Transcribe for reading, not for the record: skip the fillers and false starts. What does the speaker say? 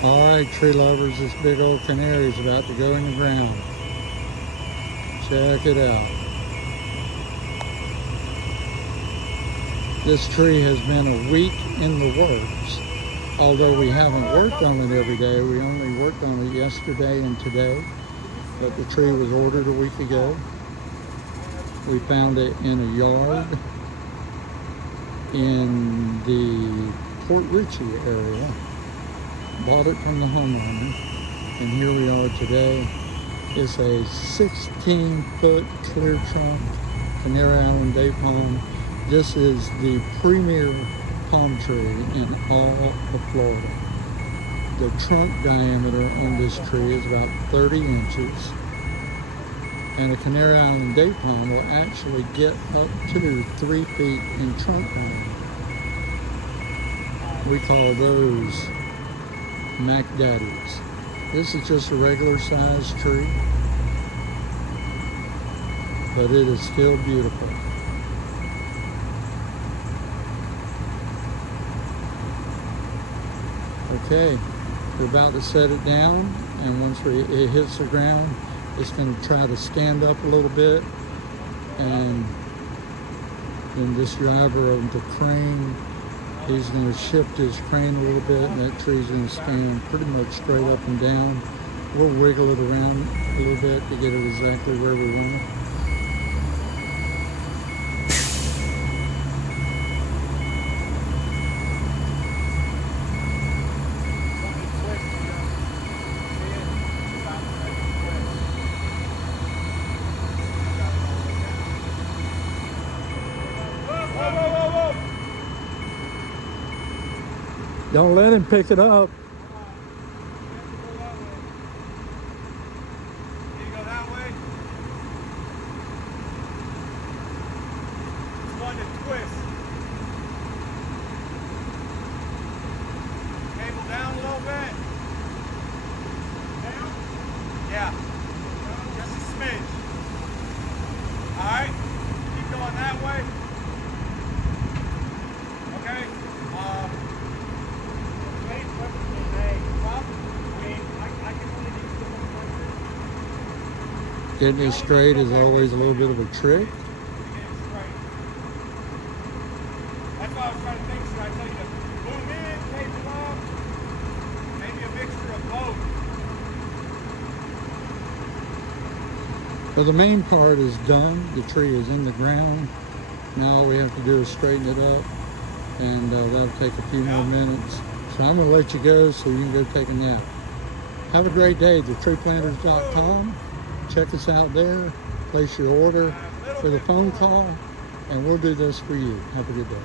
All right, tree lovers, this big old canary is about to go in the ground. Check it out. This tree has been a week in the works. Although we haven't worked on it every day, we only worked on it yesterday and today. But the tree was ordered a week ago. We found it in a yard in the Port Richey area. Bought it from the homeowner, and here we are today. It's a 16-foot clear trunk Canary Island Date Palm. This is the premier palm tree in all of Florida. The trunk diameter on this tree is about 30 inches. And a Canary Island Date Palm will actually get up to 3 feet in trunk diameter. We call those Mac Daddies. This is just a regular sized tree, but it is still beautiful. Okay, we're about to set it down, and once it hits the ground, it's going to try to stand up a little bit, and then this driver of the crane, he's going to shift his crane a little bit, and that tree's going to stand pretty much straight up and down. We'll wiggle it around a little bit to get it exactly where we want it. Don't let him pick it up. Can you go that way? It's one to twist. Cable down a little bit. Down? Yeah. Just a smidge. Alright. Keep going that way. Okay. Getting it straight is always a little bit of a trick. That's why I was trying to think, should I tell you to boom in, cable up, maybe a mixture of both. So the main part is done. The tree is in the ground. Now all we have to do is straighten it up, and that'll take a few more minutes. So I'm going to let you go so you can go take a nap. Have a great day. TheTreePlanters.com. Check us out there. Place your order with a phone call, and we'll do this for you. Have a good day.